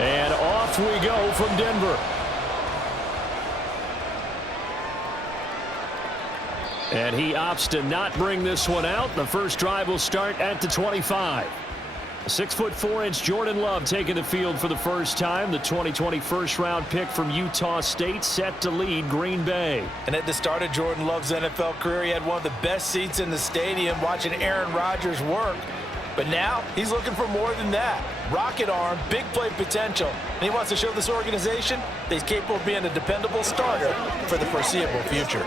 And off we go from Denver. And he opts to not bring this one out. The first drive will start at the 25. 6'4" Jordan Love taking the field for the first time. The 2020 first-round pick from Utah State set to lead Green Bay. And at the start of Jordan Love's NFL career, he had one of the best seats in the stadium watching Aaron Rodgers work. But now he's looking for more than that. Rocket arm, big play potential. And he wants to show this organization that he's capable of being a dependable starter for the foreseeable future.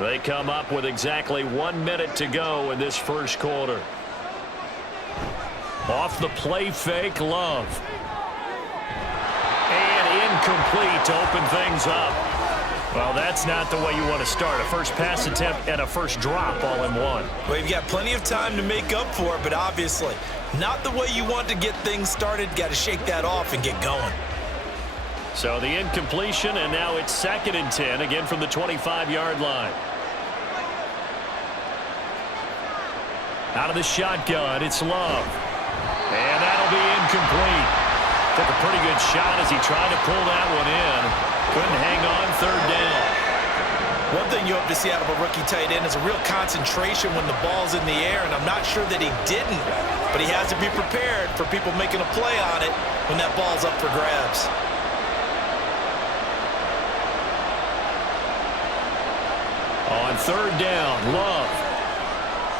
They come up with exactly 1 minute to go in this first quarter. Off the play fake, Love. And incomplete to open things up. Well, that's not the way you want to start. A first pass attempt and a first drop all in one. Well, you've got plenty of time to make up for it, but obviously not the way you want to get things started. Got to shake that off and get going. So the incompletion, and now it's 2nd and 10, again from the 25-yard line. Out of the shotgun, it's Love. And that'll be incomplete. Took a pretty good shot as he tried to pull that one in. Couldn't hang on, 3rd down. One thing you hope to see out of a rookie tight end is a real concentration when the ball's in the air, and I'm not sure that he didn't, but he has to be prepared for people making a play on it when that ball's up for grabs. On 3rd down, Love.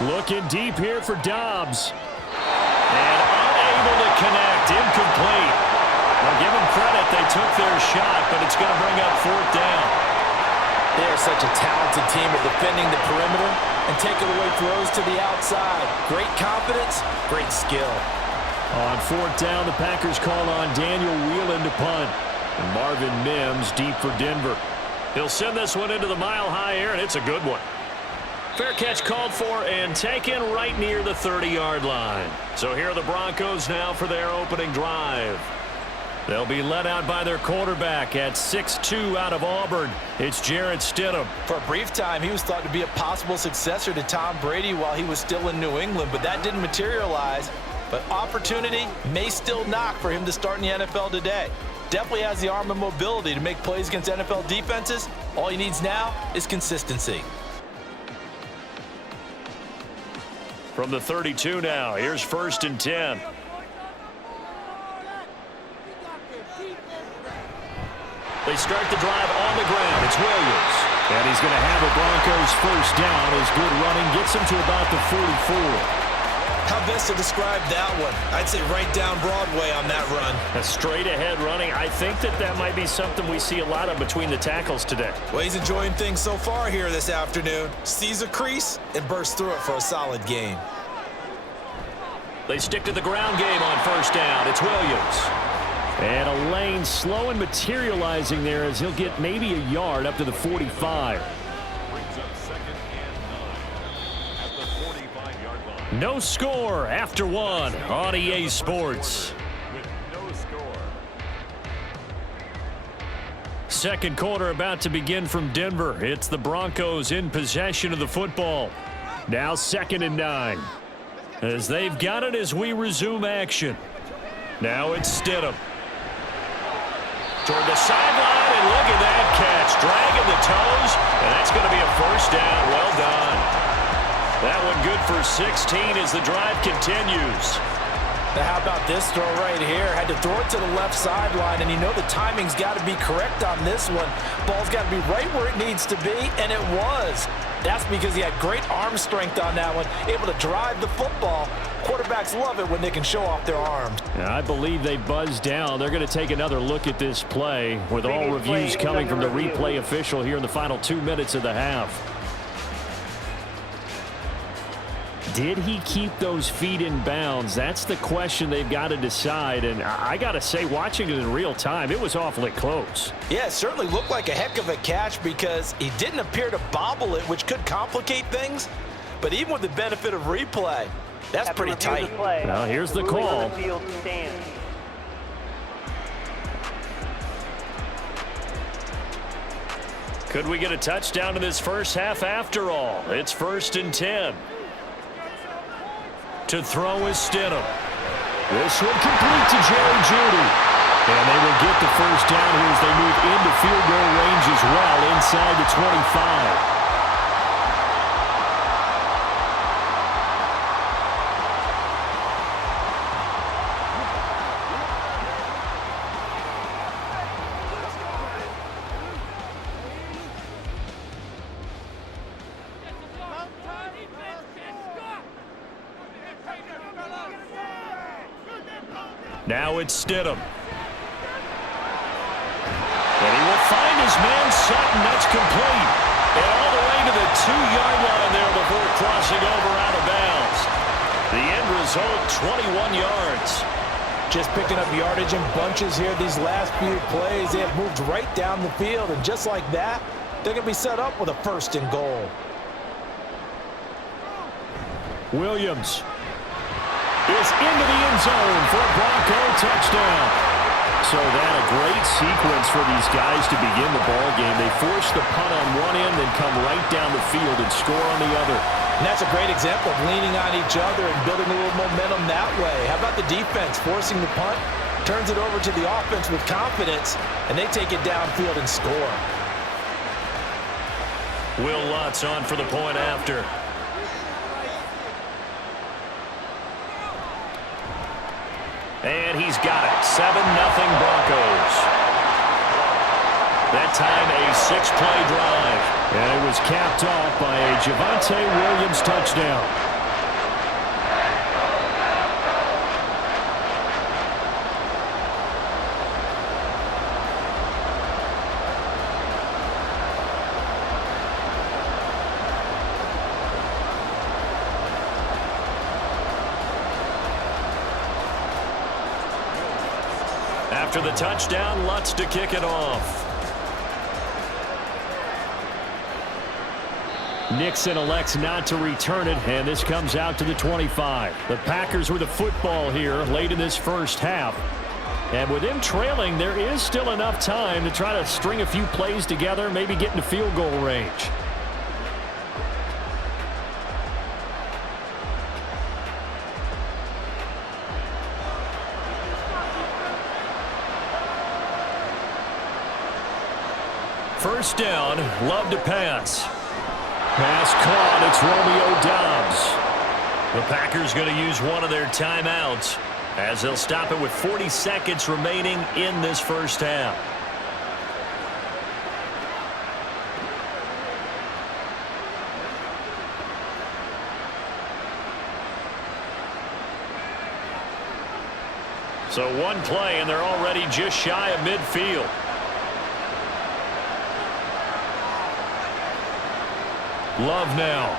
Looking deep here for Dobbs. And unable to connect. Incomplete. Well, give them credit. They took their shot, but it's going to bring up 4th down. They are such a talented team at defending the perimeter and taking away throws to the outside. Great confidence, great skill. On 4th down, the Packers call on Daniel Whelan to punt. And Marvin Mims deep for Denver. He'll send this one into the mile-high air, and it's a good one. Fair catch called for and taken right near the 30-yard line. So here are the Broncos now for their opening drive. They'll be led out by their quarterback at 6'2" out of Auburn. It's Jarrett Stidham. For a brief time, he was thought to be a possible successor to Tom Brady while he was still in New England, but that didn't materialize. But opportunity may still knock for him to start in the NFL today. Definitely has the arm and mobility to make plays against NFL defenses. All he needs now is consistency. From the 32 now, here's 1st and 10. They start the drive on the ground. It's Williams. And he's going to have a Broncos first down as good running gets him to about the 44. How best to describe that one? I'd say right down Broadway on that run. A straight-ahead running. I think that might be something we see a lot of between the tackles today. Well, he's enjoying things so far here this afternoon. Sees a crease and bursts through it for a solid gain. They stick to the ground game on 1st down. It's Williams. And a lane slow and materializing there as he'll get maybe a yard up to the 45. No score after 1 on EA Sports. Second quarter about to begin from Denver. It's the Broncos in possession of the football. Now 2nd and 9. As they've got it as we resume action. Now it's Stidham. Toward the sideline, and look at that catch. Dragging the toes, and that's going to be a first down. Well done. That one good for 16 as the drive continues. Now how about this throw right here? Had to throw it to the left sideline, and you know the timing's got to be correct on this one. Ball's got to be right where it needs to be, and it was. That's because he had great arm strength on that one, able to drive the football. Quarterbacks love it when they can show off their arms. I believe they buzzed down. They're going to take another look at this play with all reviews coming from the replay official here in the final 2 minutes of the half. Did he keep those feet in bounds? That's the question they've got to decide. And I got to say, watching it in real time, it was awfully close. Yeah, it certainly looked like a heck of a catch because he didn't appear to bobble it, which could complicate things. But even with the benefit of replay, that's pretty tight. Now here's the call. Could we get a touchdown in this first half after all? It's 1st and 10. To throw is Stidham. This one complete to Jerry Jeudy. And they will get the first down here as they move into field goal range as well inside the 25. Now it's Stidham. And he will find his man Sutton. That's complete. And all the way to the 2-yard line there before crossing over out of bounds. The end result, 21 yards. Just picking up yardage in bunches here these last few plays. They have moved right down the field, and just like that, they're going to be set up with a 1st and goal. Williams is into the end zone for a Bronco touchdown. So that a great sequence for these guys to begin the ball game. They force the punt on one end, then come right down the field and score on the other. And that's a great example of leaning on each other and building a little momentum that way. How about the defense forcing the punt, turns it over to the offense with confidence, and they take it downfield and score. Will Lutz on for the point after. And he's got it. 7-0 Broncos. That time a 6-play drive. And it was capped off by a Javonte Williams touchdown. After the touchdown, Lutz to kick it off. Nixon elects not to return it, and this comes out to the 25. The Packers with the football here late in this first half. And with them trailing, there is still enough time to try to string a few plays together, maybe get into field goal range. First down, Love to pass. Pass caught, it's Romeo Doubs. The Packers going to use one of their timeouts as they'll stop it with 40 seconds remaining in this first half. So one play and they're already just shy of midfield. Love now.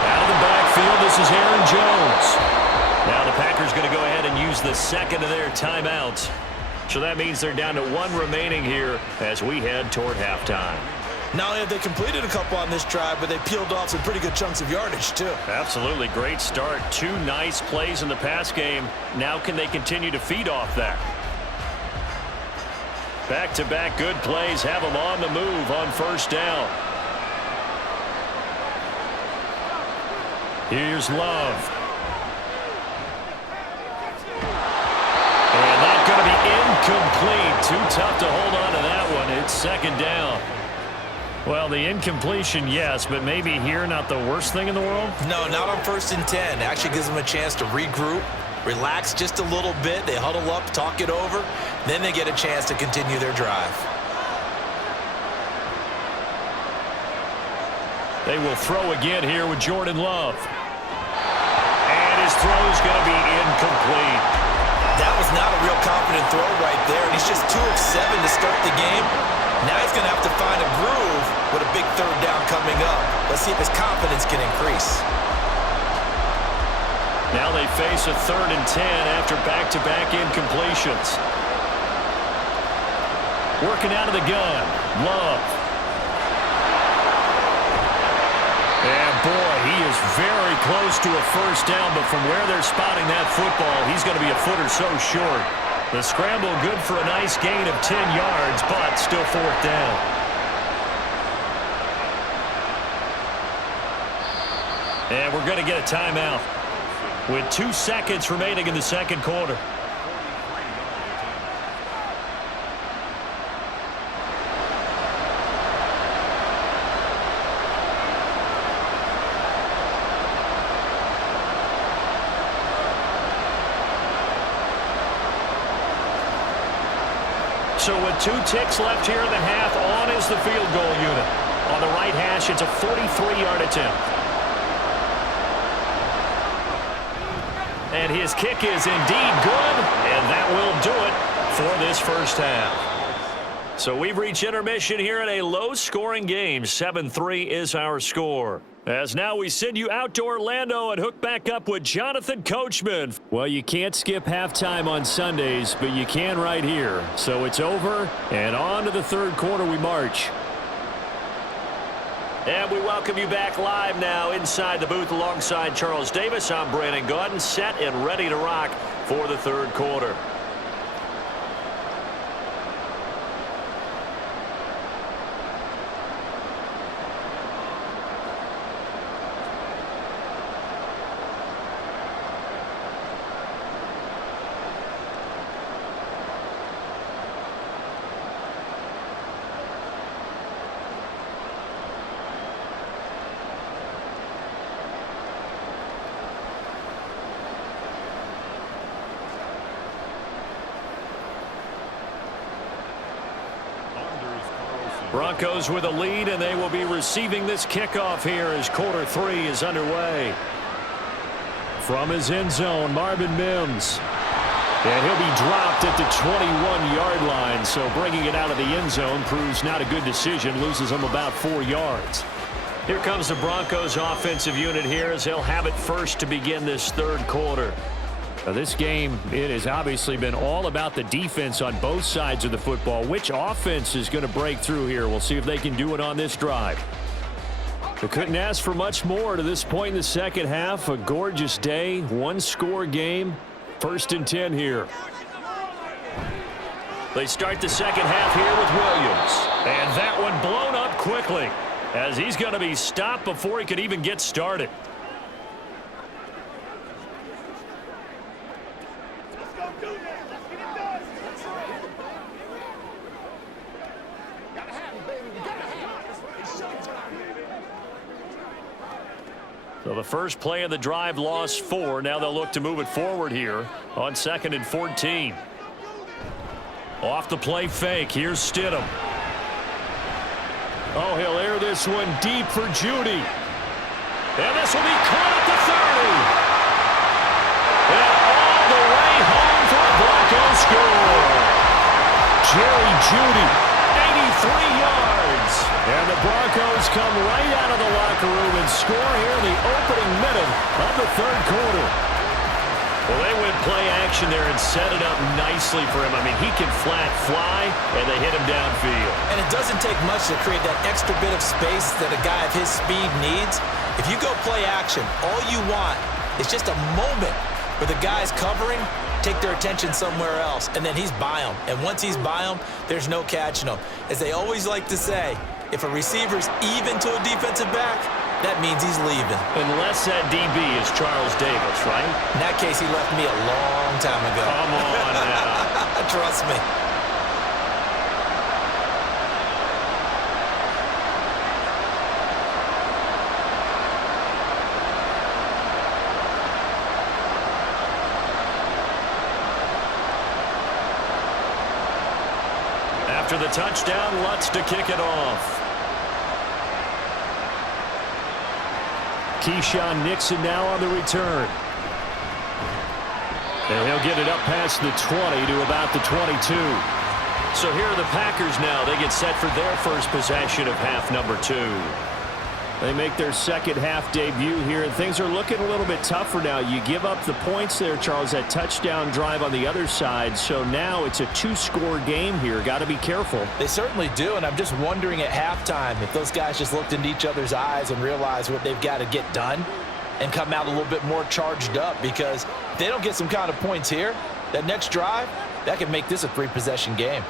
Out of the backfield, this is Aaron Jones. Now the Packers going to go ahead and use the second of their timeouts. So that means they're down to one remaining here as we head toward halftime. Not only have they completed a couple on this drive, but they peeled off some pretty good chunks of yardage, too. Absolutely. Great start. 2 nice plays in the pass game. Now can they continue to feed off that? Back-to-back good plays have them on the move on first down. Here's Love. And that's going to be incomplete. Too tough to hold on to that one. It's second down. Well, the incompletion, yes, but maybe here not the worst thing in the world? No, not on 1st and 10. Actually gives them a chance to regroup, relax just a little bit. They huddle up, talk it over. Then they get a chance to continue their drive. They will throw again here with Jordan Love. And his throw is going to be incomplete. That was not a real confident throw right there. And he's just 2 of 7 to start the game. Now he's going to have to find a groove with a big third down coming up. Let's see if his confidence can increase. Now they face a 3rd and 10 after back-to-back incompletions. Working out of the gun, Love. And boy, he is very close to a first down, but from where they're spotting that football, he's going to be a foot or so short. The scramble good for a nice gain of 10 yards, but still 4th down. And we're going to get a timeout. with 2 seconds remaining in the second quarter. So with 2 ticks left here in the half, on is the field goal unit. On the right hash, it's a 43-yard attempt. And his kick is indeed good, and that will do it for this first half. So we've reached intermission here in a low-scoring game. 7-3 is our score. As now we send you out to Orlando and hook back up with Jonathan Coachman. Well, you can't skip halftime on Sundays, but you can right here. So it's over, and on to the third quarter we march. And we welcome you back live now inside the booth alongside Charles Davis. I'm Brandon Gaudin, set and ready to rock for the third quarter. Broncos with a lead, and they will be receiving this kickoff here as quarter 3 is underway. From his end zone, Marvin Mims. And he'll be dropped at the 21-yard line, so bringing it out of the end zone proves not a good decision, loses him about 4 yards. Here comes the Broncos offensive unit here as they'll have it first to begin this third quarter. Now this game, it has obviously been all about the defense on both sides of the football. Which offense is going to break through here? We'll see if they can do it on this drive. They couldn't ask for much more to this point in the second half. A gorgeous day, 1-score game. 1st and 10 here. They start the second half here with Williams. And that one blown up quickly as he's going to be stopped before he could even get started. So the first play of the drive lost 4. Now they'll look to move it forward here on 2nd and 14. Off the play fake. Here's Stidham. Oh, he'll air this one deep for Judy. And this will be caught at the 30. And all the way home for a Broncos score. Jerry Judy, 83 yards. And the Broncos come right out of the locker room and score here in the opening minute of the third quarter. Well, they went play action there and set it up nicely for him. I mean, he can flat fly, and they hit him downfield. And it doesn't take much to create that extra bit of space that a guy of his speed needs. If you go play action, all you want is just a moment where the guys covering take their attention somewhere else, and then he's by them. And once he's by them, there's no catching him. As they always like to say, if a receiver's even to a defensive back, that means he's leaving. Unless that DB is Charles Davis, right? In that case, he left me a long time ago. Come on now. Trust me. After the touchdown, Lutz to kick it off. Keyshawn Nixon now on the return. And he'll get it up past the 20 to about the 22. So here are the Packers now. They get set for their first possession of half number 2. They make their second half debut here, and things are looking a little bit tougher now. You give up the points there, Charles, that touchdown drive on the other side. So now it's a 2-score game here. Got to be careful. They certainly do, and I'm just wondering at halftime if those guys just looked into each other's eyes and realized what they've got to get done and come out a little bit more charged up, because if they don't get some kind of points here, that next drive, that could make this a 3-possession game.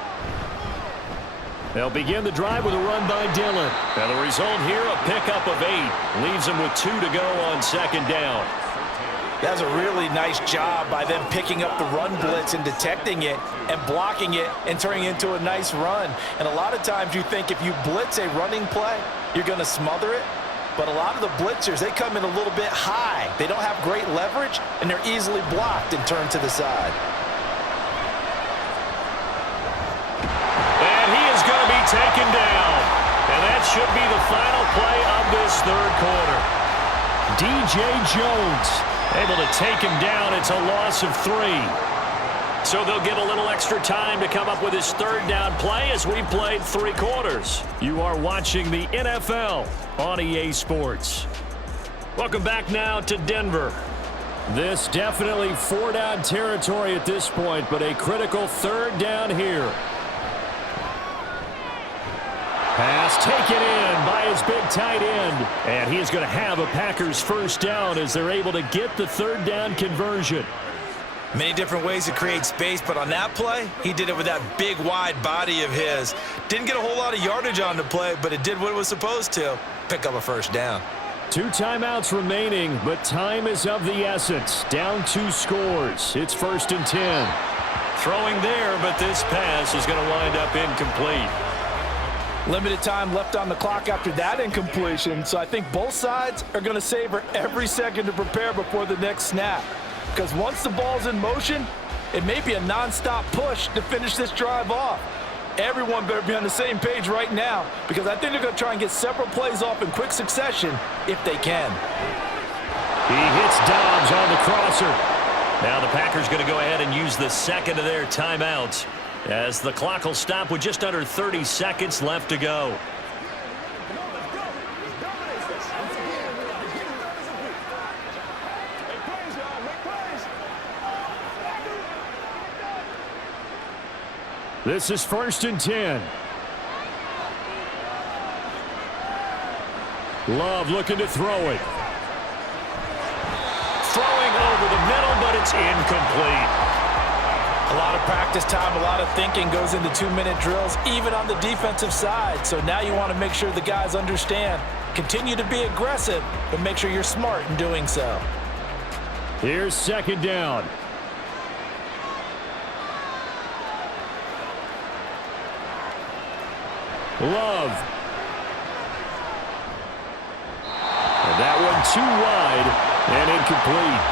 They'll begin the drive with a run by Dillon. And the result here, a pickup of 8. Leaves them with 2 to go on second down. That's a really nice job by them picking up the run blitz and detecting it and blocking it and turning it into a nice run. And a lot of times you think if you blitz a running play, you're going to smother it. But a lot of the blitzers, they come in a little bit high. They don't have great leverage, and they're easily blocked and turned to the side. And he is going to be taken down. And that should be the final play of this third quarter. DJ Jones able to take him down. It's a loss of 3. So they'll get a little extra time to come up with his third down play as we played 3 quarters. You are watching the NFL on EA Sports. Welcome back now to Denver. This definitely 4-down territory at this point, but a critical third down here. Pass taken in by his big tight end. And he is going to have a Packers first down as they're able to get the third down conversion. Many different ways to create space, but on that play, he did it with that big, wide body of his. Didn't get a whole lot of yardage on the play, but it did what it was supposed to. Pick up a first down. 2 timeouts remaining, but time is of the essence. Down 2 scores. It's 1st and 10. Throwing there, but this pass is going to wind up incomplete. Limited time left on the clock after that incompletion, so I think both sides are going to savor every second to prepare before the next snap. Because once the ball's in motion, it may be a nonstop push to finish this drive off. Everyone better be on the same page right now, because I think they're going to try and get several plays off in quick succession if they can. He hits Dobbs on the crosser. Now the Packers going to go ahead and use the second of their timeouts, as the clock will stop with just under 30 seconds left to go. This is 1st and 10. Love looking to throw it. Throwing over the middle, but it's incomplete. A lot of practice time, a lot of thinking goes into 2-minute drills, even on the defensive side. So now you want to make sure the guys understand. Continue to be aggressive, but make sure you're smart in doing so. Here's 2nd down. Love. And that one too wide and incomplete.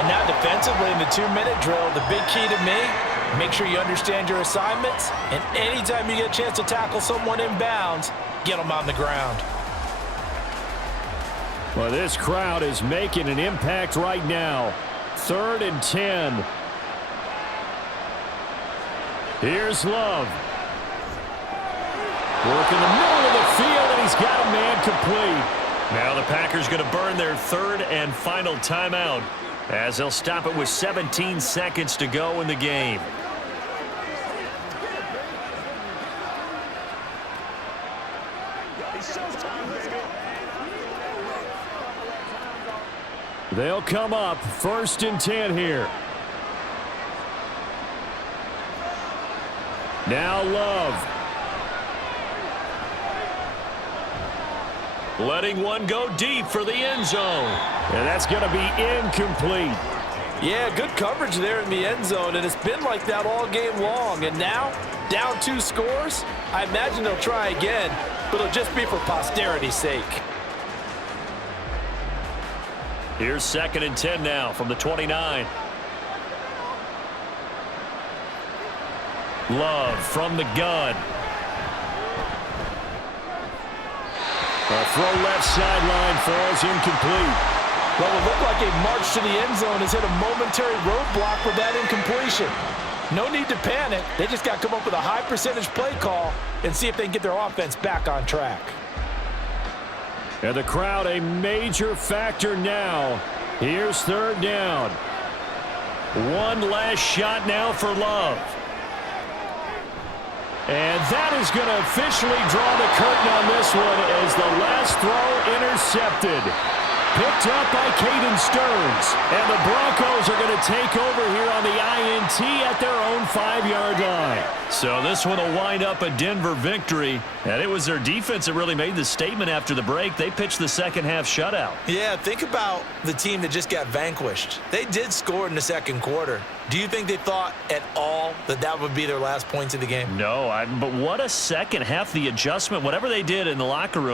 And now defensively in the 2-minute drill, the big key to me, make sure you understand your assignments, and anytime you get a chance to tackle someone in bounds, get them on the ground. Well, this crowd is making an impact right now. 3rd and 10. Here's Love. Work in the middle of the field, and he's got a man complete. Now the Packers going to burn their 3rd and final timeout, as they'll stop it with 17 seconds to go in the game. They'll come up 1st and 10 here. Now Love. Letting one go deep for the end zone. And that's going to be incomplete. Yeah, good coverage there in the end zone, and it's been like that all game long. And now, down 2 scores, I imagine they'll try again, but it'll just be for posterity's sake. Here's 2nd and 10 now from the 29. Love from the gun. A throw left sideline falls incomplete. Well, it looked like a march to the end zone has hit a momentary roadblock with that incompletion. No need to panic. They just got to come up with a high percentage play call and see if they can get their offense back on track. And the crowd a major factor now. Here's 3rd down. One last shot now for Love. And that is going to officially draw the curtain on this one as the last throw intercepted. Picked up by Caden Stearns. And the Broncos are going to take over here on the INT at their own 5-yard line. So this one will wind up a Denver victory. And it was their defense that really made the statement after the break. They pitched the second half shutout. Yeah, think about the team that just got vanquished. They did score in the second quarter. Do you think they thought at all that that would be their last points of the game? No, but what a second half. The adjustment, whatever they did in the locker room.